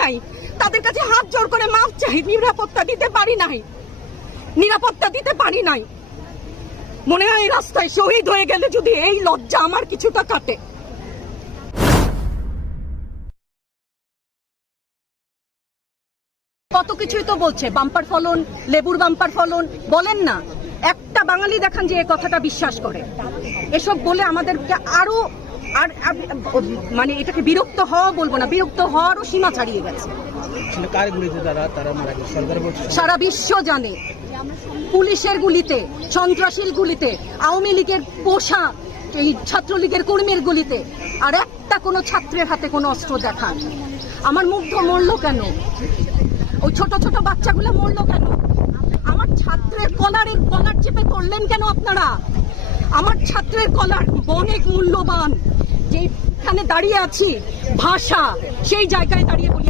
নাই, তাদের কাছে হাত জোর করে মাফ চাই। নিরাপত্তা দিতে পারি নাই। মনে হয় রাস্তায় শহীদ হয়ে গেলে যদি এই লজ্জা আমার কিছুটা কাটে। কত কিছুই তো বলছে, বাম্পার ফলন, লেবুর বাম্পার ফলন, বলেন না একটা বাঙালি দেখান যে এই কথাটা বিশ্বাস করে। এসব বলে আমাদেরকে আরো মানে এটাকে বিরক্ত হওয়া বলবো না, বিরক্ত হওয়ারও সীমা ছাড়িয়ে গেছে। সারা বিশ্ব জানে পুলিশের গুলিতে, সন্ত্রাসীর গুলিতে, আওয়ামী লীগের পোষা এই ছাত্রলীগের কর্মীর গুলিতে, আর একটা কোনো ছাত্রের হাতে কোনো অস্ত্র দেখান। আমার মুগ্ধ মরলো কেন? ওই ছোট ছোট বাচ্চাগুলো মরলো কেন? আমার ছাত্রের কলার চেপে ধরলেন কেন আপনারা? আমার ছাত্রের কলার অনেক মূল্যবান, যেখানে দাঁড়িয়ে আছি ভাষা, সেই জায়গায় দাঁড়িয়ে বলি